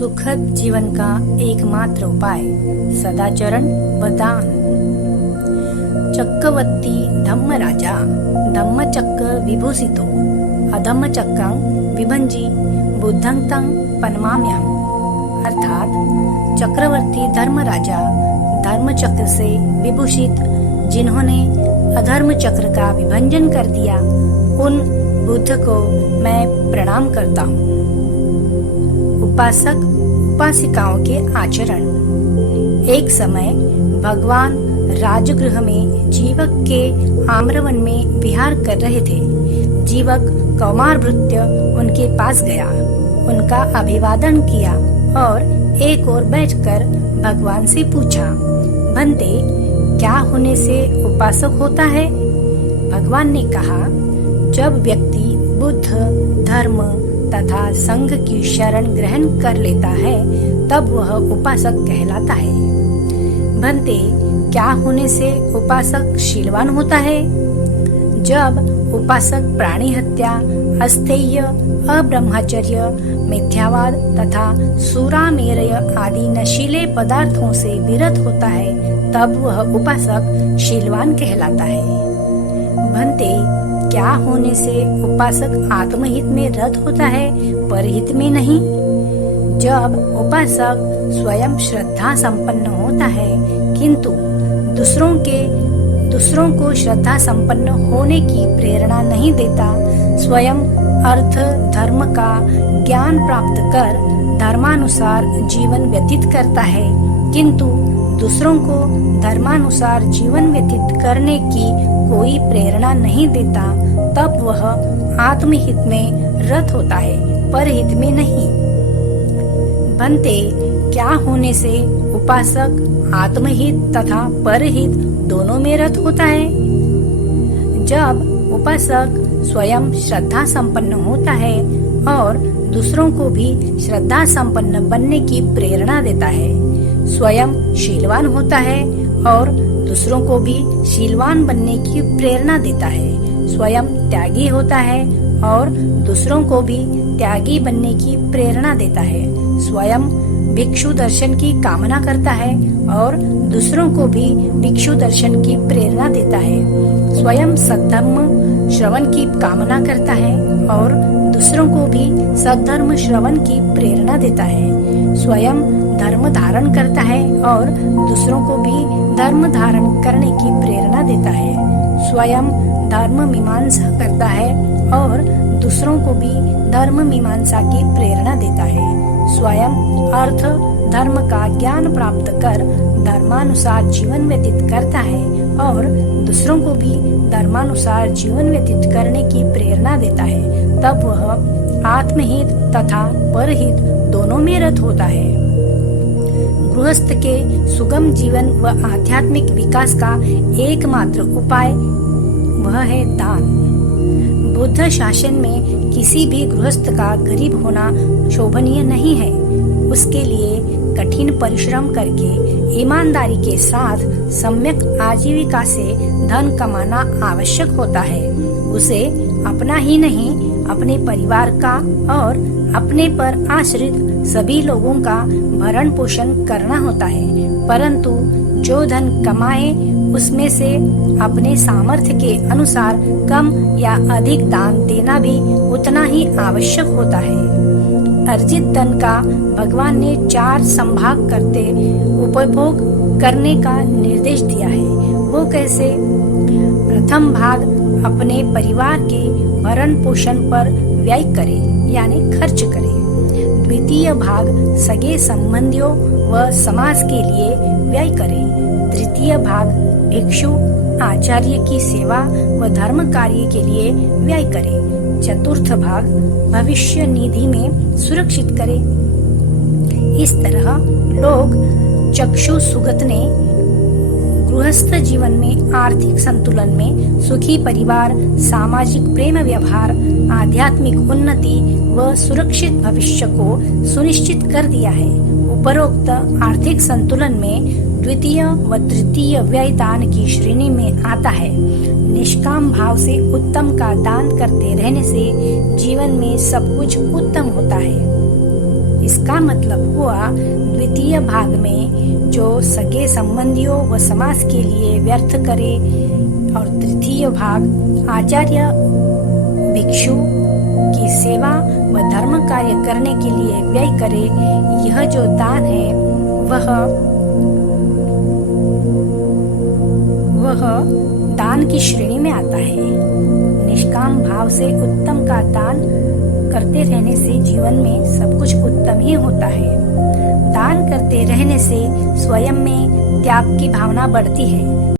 सुखद जीवन का एकमात्र उपाय सदाचरण व दान। चक्रवर्ती धम्मराजा धम्मचक्र विभूषितो अधम्मचक्रं विभंजी बुद्धं तं पनमाम्यहम्। अर्थात चक्रवर्ती धर्मराजा धर्मचक्र से विभूषित जिन्होंने अधर्म चक्र का विभंजन कर दिया, उन बुद्ध को मैं प्रणाम करता हूँ। उपासक उपासिकाओं के आचरण। एक समय भगवान राजगृह में जीवक के आम्रवन में विहार कर रहे थे। जीवक कौमार भृत्य उनके पास गया, उनका अभिवादन किया और एक ओर बैठकर भगवान से पूछा, भंते, क्या होने से उपासक होता है? भगवान ने कहा, जब व्यक्ति बुद्ध धर्म तथा संघ की शरण ग्रहण कर लेता है तब वह उपासक कहलाता है। भंते, क्या होने से उपासक शीलवान होता है? जब उपासक प्राणी हत्या, अस्थेय, अब्रह्मचर्य, मिथ्यावाद तथा सूरामेरय आदि नशीले पदार्थों से विरत होता है तब वह उपासक शीलवान कहलाता है। भंते, क्या होने से उपासक आत्महित में रत होता है, परहित में नहीं? जब उपासक स्वयं श्रद्धा संपन्न होता है किंतु दूसरों को श्रद्धा संपन्न होने की प्रेरणा नहीं देता, स्वयं अर्थ धर्म का ज्ञान प्राप्त कर धर्मानुसार जीवन व्यतीत करता है किंतु दूसरों को धर्मानुसार जीवन व्यतीत करने की कोई प्रेरणा नहीं देता, तब वह आत्महित में रत होता है, परहित में नहीं। भंते, क्या होने से उपासक आत्महित तथा परहित दोनों में रत होता है? जब उपासक स्वयं श्रद्धा संपन्न होता है और दूसरों को भी श्रद्धा संपन्न बनने की प्रेरणा देता है, स्वयं शीलवान होता है और दूसरों को भी शीलवान बनने की प्रेरणा देता है, स्वयं त्यागी होता है और दूसरों को भी त्यागी बनने की प्रेरणा देता है, स्वयं भिक्षु दर्शन की कामना करता है और दूसरों को भी भिक्षु दर्शन की प्रेरणा देता है, स्वयं सद्धर्म श्रवण की कामना करता है और दूसरों को भी सद्धर्म श्रवण की प्रेरणा देता है, स्वयं धर्म धारण करता है और दूसरों को भी धर्म धारण करने की प्रेरणा देता है, स्वयं धर्म मीमांसा करता है और दूसरों को भी धर्म मीमांसा की प्रेरणा देता है, स्वयं अर्थ धर्म का ज्ञान प्राप्त कर धर्मानुसार जीवन व्यतीत करता है और दूसरों को भी धर्मानुसार जीवन व्यतीत करने की प्रेरणा देता है, तब वह आत्महित तथा परहित दोनों में रत होता है। गृहस्थ के सुगम जीवन व आध्यात्मिक विकास का एकमात्र उपाय वह है दान। बुद्ध शासन में किसी भी गृहस्थ का गरीब होना शोभनीय नहीं है। उसके लिए कठिन परिश्रम करके ईमानदारी के साथ सम्यक आजीविका से धन कमाना आवश्यक होता है। उसे अपना ही नहीं, अपने परिवार का और अपने पर आश्रित सभी लोगों का भरण पोषण करना होता है, परंतु जो धन कमाए उसमें से अपने सामर्थ्य के अनुसार कम या अधिक दान देना भी उतना ही आवश्यक होता है। अर्जित धन का भगवान ने 4 संभाग करते उपभोग करने का निर्देश दिया है। वो कैसे? प्रथम भाग अपने परिवार के भरण पोषण पर व्यय करे यानी खर्च करे। द्वितीय भाग सगे संबंधियों व समाज के लिए व्यय करे। तृतीय भाग भिक्षु आचार्य की सेवा व धर्म कार्य के लिए व्यय करे। चतुर्थ भाग भविष्य निधि में सुरक्षित करे। इस तरह लोग चक्षु सुगत ने गृहस्थ जीवन में आर्थिक संतुलन में सुखी परिवार, सामाजिक प्रेम व्यवहार, आध्यात्मिक उन्नति व सुरक्षित भविष्य को सुनिश्चित कर दिया है। उपरोक्त आर्थिक संतुलन में द्वितीय व तृतीय व्यय दान की श्रेणी में आता है। निष्काम भाव से उत्तम का दान करते रहने से जीवन में सब कुछ उत्तम होता है। इसका मतलब हुआ द्वितीय भाग में जो सगे संबंधियों व समाज के लिए व्यर्थ करे और तृतीय भाग आचार्य भिक्षु की सेवा व धर्म कार्य करने के लिए व्यय करे। यह जो दान है वह दान की श्रेणी में आता है। निष्काम भाव से उत्तम का दान करते रहने से जीवन में सब कुछ उत्तम ही होता है। दान करते रहने से स्वयं में त्याग की भावना बढ़ती है।